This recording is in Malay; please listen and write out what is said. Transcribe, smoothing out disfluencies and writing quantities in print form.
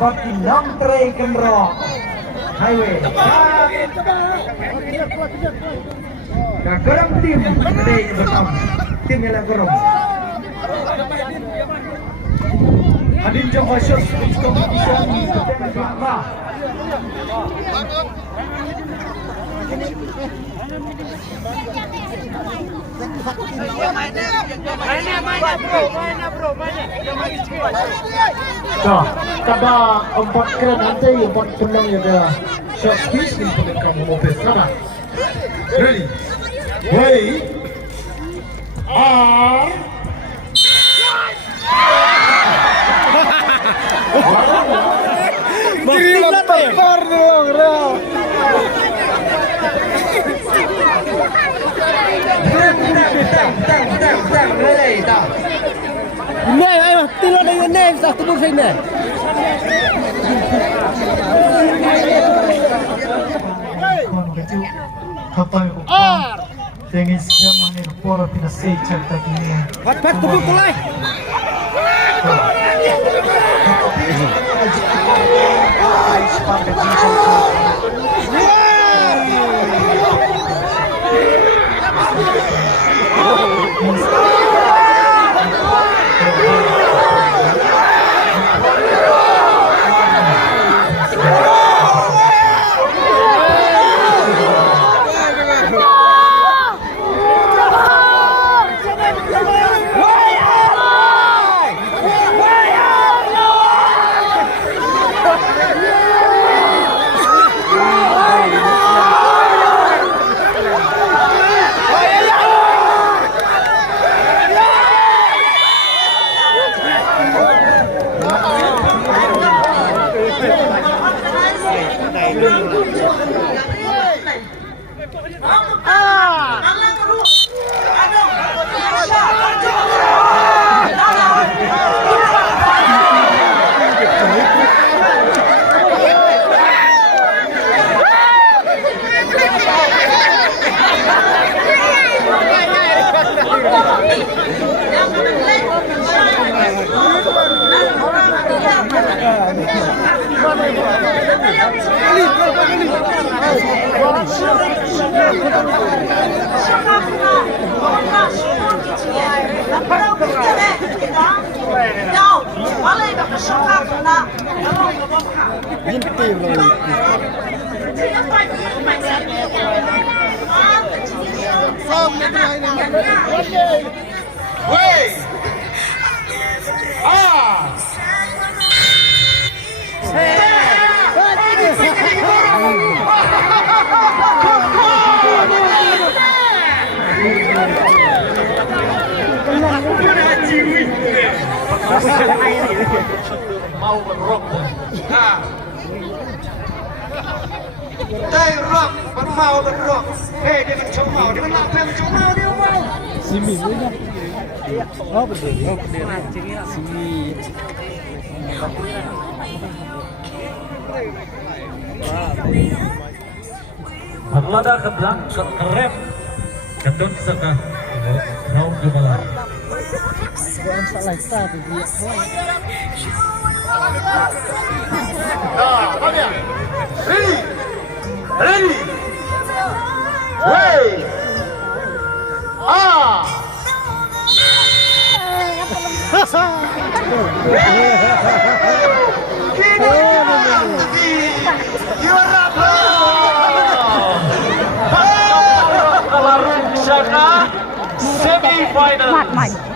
Bakinang Tray Kenrong Highway Garam tim Kedai Betam Tim yang garam Hadir jumpa shows competition Ketempat Kelapa Kada 4 keren nanti 4 penang yang ada shot squeeze ni pada kamu mobil sana. Ready? Wait. Terima tekor dong, Ram. Ini ayo tilo na yun eh, sa tubog sa ina. Dengan siapa ni pora tidak secer tadi ni. Pat tubog kulay. Mau berrock. Đây rock, vẫn mau vẫn rock. Hey, dia mencong mau, dia nak mencong mau dia mau. Simi punya. Oh betul. Simi. Lada ke belakang, ke rem. Kedon serta. Raum ke bawah. Bukan salah satu dia. Ready? Ready? Wait! Semi-final.